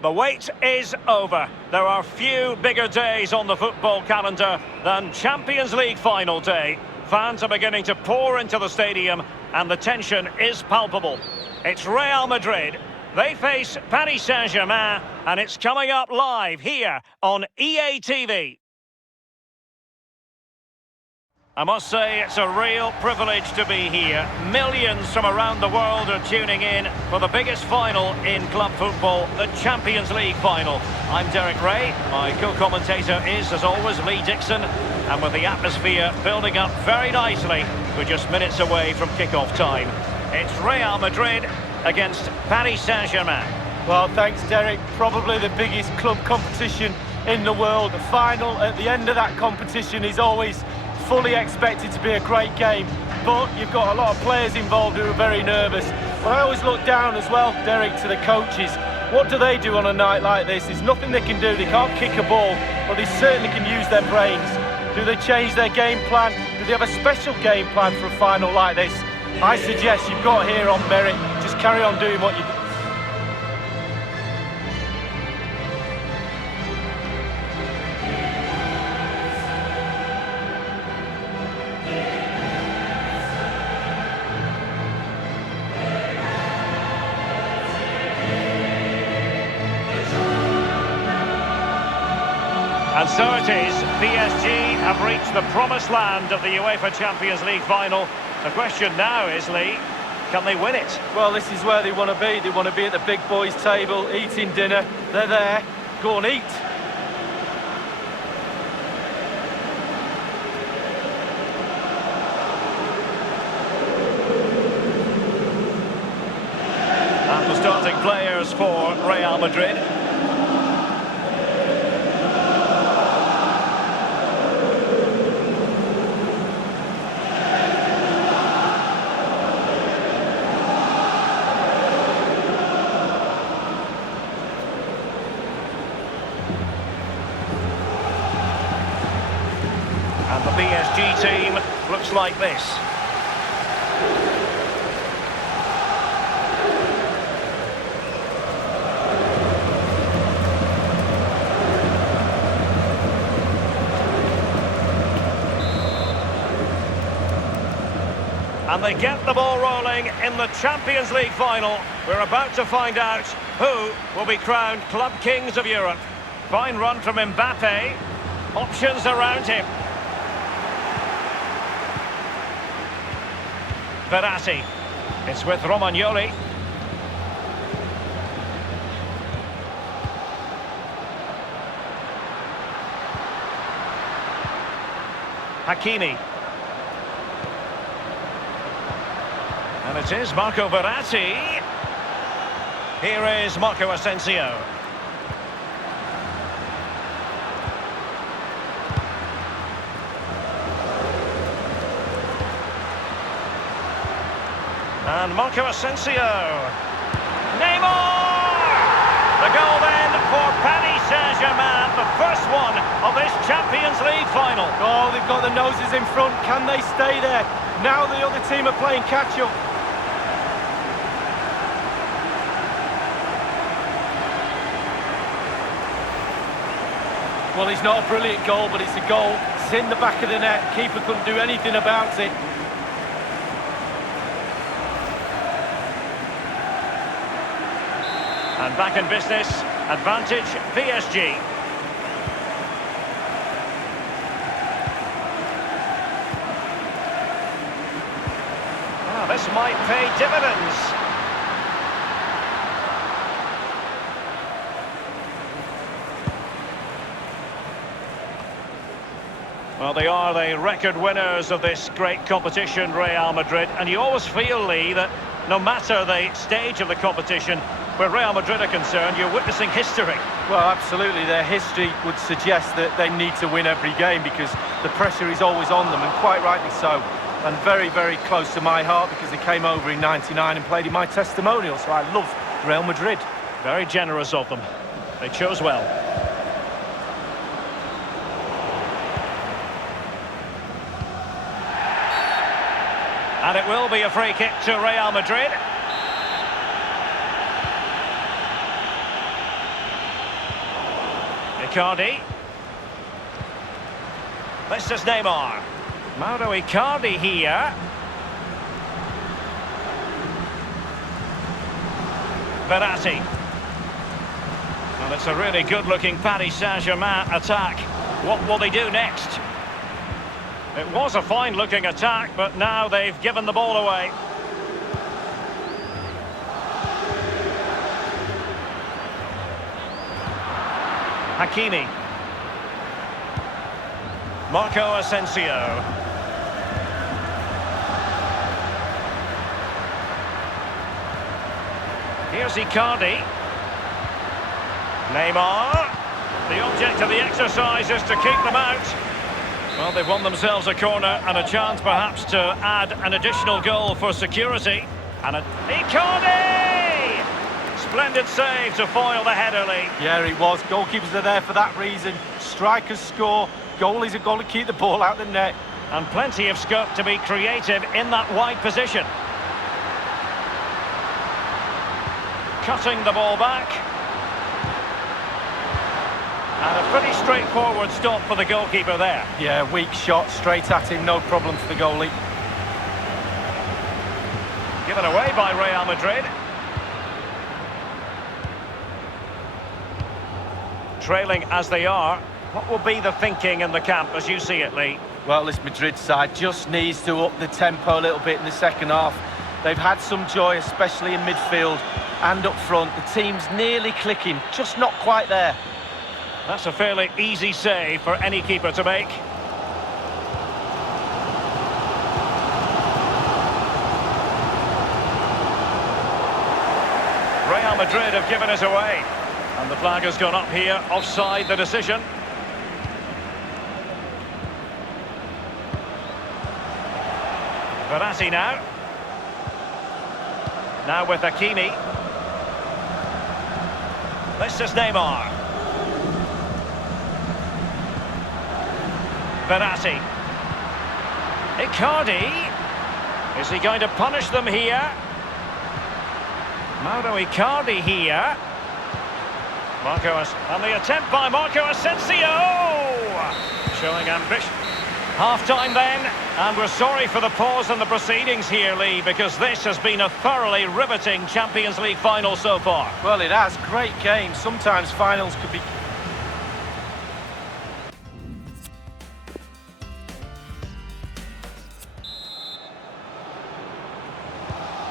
The wait is over. There are few bigger days on the football calendar than Champions League final day. Fans are beginning to pour into the stadium and the tension is palpable. It's Real Madrid. They face Paris Saint-Germain and it's coming up live here on EA TV. I must say it's a real privilege to be here. Millions from around the world are tuning in for the biggest final in club football, the Champions League final. I'm Derek Ray, my co-commentator is, as always, Lee Dixon, and with the atmosphere building up very nicely, we're just minutes away from kick-off time. It's Real Madrid against Paris Saint-Germain. Well, thanks, Derek. Probably the biggest club competition in the world. The final at the end of that competition is always fully expected to be a great game, but you've got a lot of players involved who are very nervous. But I always look down as well, Derek, to the coaches. What do they do on a night like this? There's nothing they can do. They can't kick a ball, but they certainly can use their brains. Do they change their game plan? Do they have a special game plan for a final like this? I suggest you've got here on merit. Just carry on doing what you do. And so it is, PSG have reached the promised land of the UEFA Champions League final. The question now is, Lee, can they win it? Well, this is where they want to be. They want to be at the big boys' table, eating dinner. They're there. Go and eat. And the starting players for Real Madrid. And the PSG team looks like this. And they get the ball rolling in the Champions League final. We're about to find out who will be crowned Club Kings of Europe. Fine run from Mbappe. Options around him. Verratti. It's with Romagnoli. Hakimi. And it is Marco Verratti. Here is Marco Asensio. And Marco Asensio. Neymar! The goal then for Paris Saint-Germain, the first one of this Champions League final. Oh, they've got the noses in front. Can they stay there? Now the other team are playing catch-up. Well, it's not a brilliant goal, but it's a goal. It's in the back of the net. Keeper couldn't do anything about it. And back in business, advantage PSG. This might pay dividends. Well, they are the record winners of this great competition, Real Madrid, and you always feel, Lee, that no matter the stage of the competition, where Real Madrid are concerned, you're witnessing history. Well, absolutely. Their history would suggest that they need to win every game because the pressure is always on them, and quite rightly so. And very, very close to my heart because they came over in '99 and played in my testimonial, so I love Real Madrid. Very generous of them. They chose well. And it will be a free kick to Real Madrid. Icardi. This is Neymar. Mauro Icardi here. Verratti. And it's a really good-looking Paris Saint-Germain attack. What will they do next? It was a fine-looking attack, but now they've given the ball away. Hakimi. Marco Asensio. Here's Icardi. Neymar. The object of the exercise is to keep them out. Well, they've won themselves a corner and a chance perhaps to add an additional goal for security. And Icardi! Splendid save to foil the header, Lee. Yeah, it was. Goalkeepers are there for that reason. Strikers score. Goalies have got to keep the ball out the net. And plenty of scope to be creative in that wide position. Cutting the ball back. And a pretty straightforward stop for the goalkeeper there. Yeah, weak shot, straight at him, no problem for the goalie. Given away by Real Madrid. Trailing as they are, what will be the thinking in the camp as you see it, Lee? Well, this Madrid side just needs to up the tempo a little bit in the second half. They've had some joy, especially in midfield and up front. The team's nearly clicking, just not quite there. That's a fairly easy save for any keeper to make. Real Madrid have given it away. And the flag has gone up here, offside the decision. Verratti now. Now with Hakimi. This is Neymar. Verratti. Icardi. Is he going to punish them here? Mauro Icardi here. And the attempt by Marco Asensio! Showing ambition. Half-time then, and we're sorry for the pause in the proceedings here, Lee, because this has been a thoroughly riveting Champions League final so far. Well, it has. Great game. Sometimes finals could be...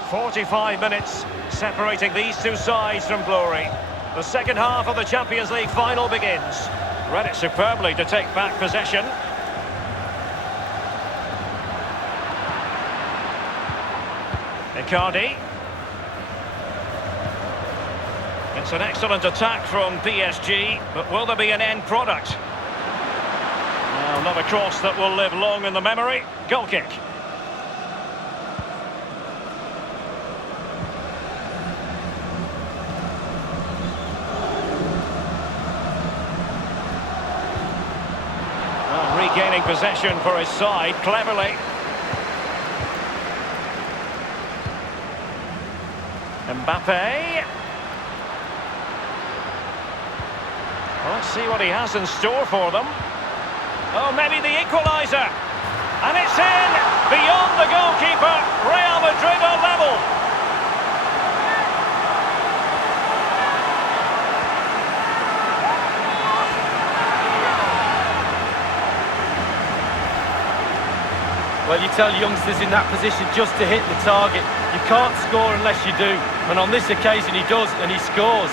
"45 minutes separating these two sides from glory. The second half of the Champions League final begins. Read it superbly to take back possession. Icardi. It's an excellent attack from PSG, but will there be an end product? Well, not a cross that will live long in the memory. Goal kick. Regaining possession for his side cleverly. Mbappe. Well, let's see what he has in store for them. Oh, maybe the equaliser. And it's in! Beyond the goalkeeper, Real Madrid are level. Well, you tell youngsters in that position just to hit the target. You can't score unless you do. And on this occasion he does, and he scores.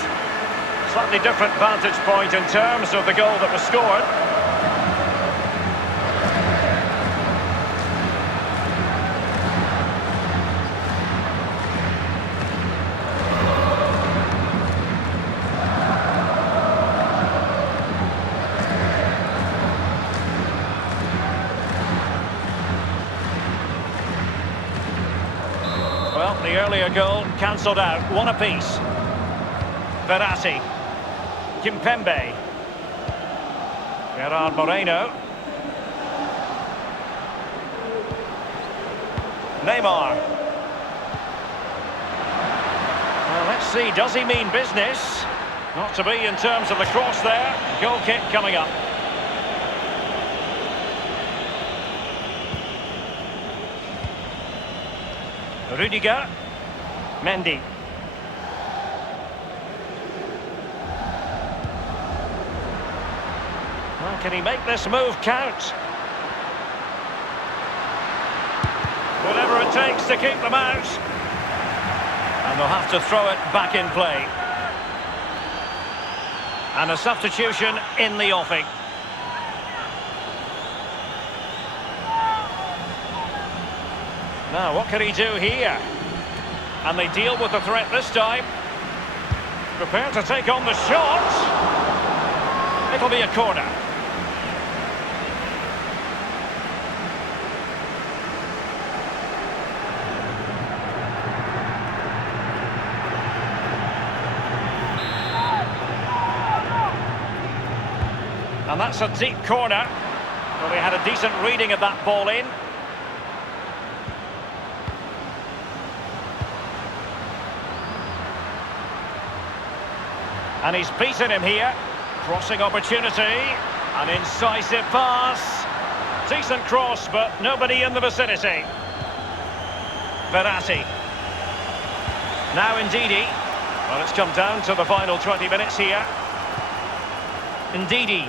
Slightly different vantage point in terms of the goal that was scored. Well, the earlier goal cancelled out, one apiece. Verratti. Kimpembe. Gerard Moreno. Neymar. Well, let's see, does he mean business? Not to be in terms of the cross there. Goal kick coming up. Rudiger. Mendy. Well, can he make this move count? Whatever it takes to keep them out. And they'll have to throw it back in play. And a substitution in the offing. Now, what can he do here? And they deal with the threat this time. Prepared to take on the shot. It'll be a corner. And that's a deep corner. Well, they had a decent reading of that ball in. And he's beaten him here. Crossing opportunity. An incisive pass. Decent cross, but nobody in the vicinity. Verratti. Now Ndidi. Well, it's come down to the final 20 minutes here. Ndidi.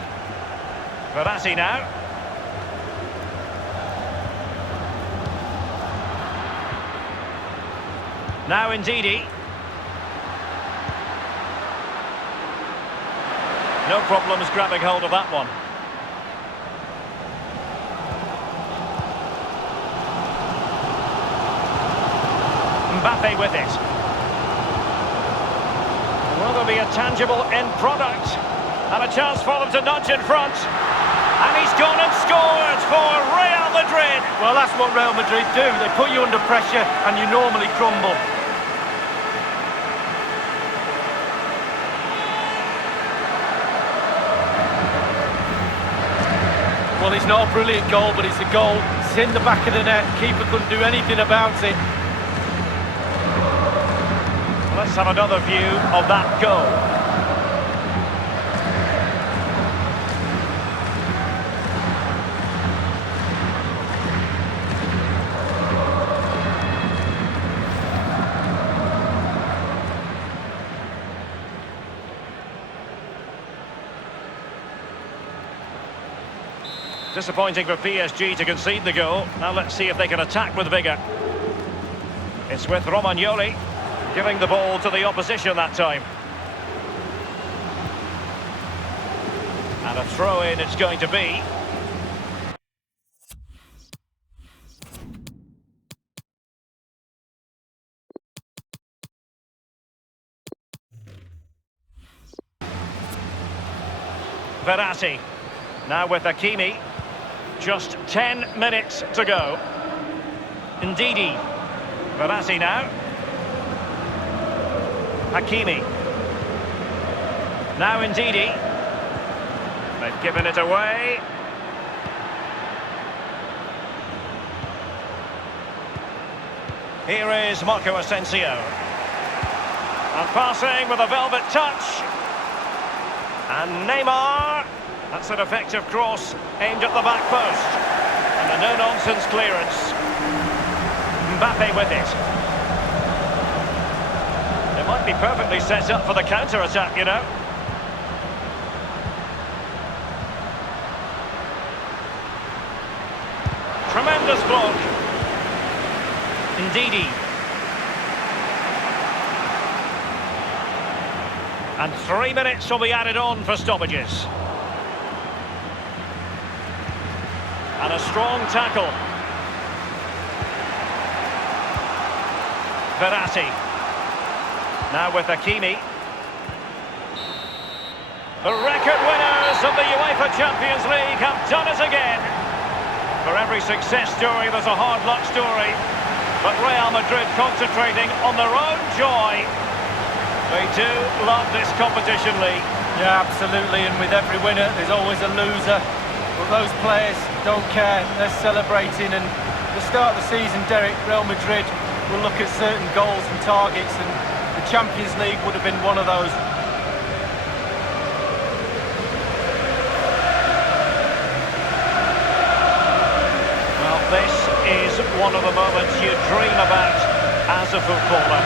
Verratti now. Now Ndidi. No problems grabbing hold of that one. Mbappe with it. Will there be a tangible end product? And a chance for them to nudge in front. And he's gone and scored for Real Madrid. Well, that's what Real Madrid do. They put you under pressure and you normally crumble. Well, it's not a brilliant goal, but it's a goal. It's in the back of the net. Keeper couldn't do anything about it. Let's have another view of that goal. Disappointing for PSG to concede the goal. Now let's see if they can attack with vigour. It's with Romagnoli, giving the ball to the opposition that time. And a throw-in it's going to be. Verratti. Now with Hakimi. Just 10 minutes to go. Ndidi. Verratti now. Hakimi. Now Ndidi. They've given it away. Here is Marco Asensio. And passing with a velvet touch. And Neymar. That's an effective cross aimed at the back post. And a no-nonsense clearance. Mbappe with it. It might be perfectly set up for the counter-attack, you know. Tremendous block. Ndidi. And 3 minutes will be added on for stoppages. And a strong tackle. Verratti. Now with Hakimi. The record winners of the UEFA Champions League have done it again. For every success story, there's a hard luck story. But Real Madrid concentrating on their own joy. They do love this competition league. Yeah, absolutely. And with every winner, there's always a loser. But those players don't care, they're celebrating, and at the start of the season, Derek, Real Madrid will look at certain goals and targets, and the Champions League would have been one of those. one of the moments you dream about as a footballer.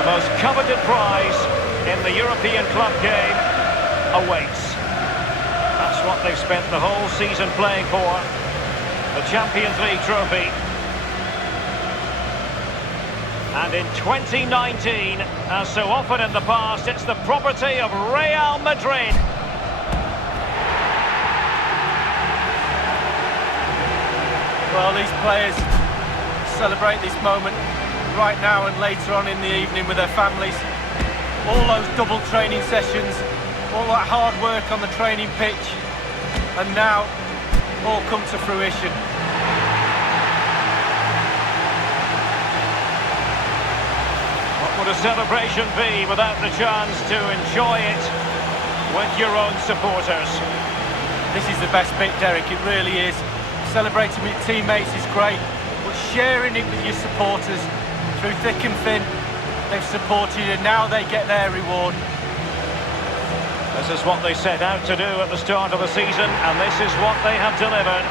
The most coveted prize in the European club game awaits. That's what they've spent the whole season playing for. The Champions League trophy. And in 2019, as so often in the past, it's the property of Real Madrid. Well, these players celebrate this moment right now and later on in the evening with their families. All those double training sessions, all that hard work on the training pitch, and now all come to fruition. What would a celebration be without the chance to enjoy it with your own supporters? This is the best bit, Derek, it really is. Celebrating with teammates is great, but sharing it with your supporters through thick and thin, they've supported you and now they get their reward. This is what they set out to do at the start of the season, and this is what they have delivered.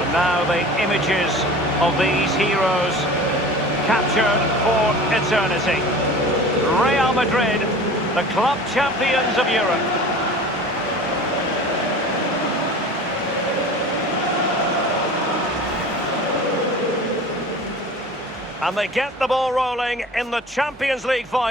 And now the images of these heroes captured for eternity. Real Madrid, the club champions of Europe. And they get the ball rolling in the Champions League final.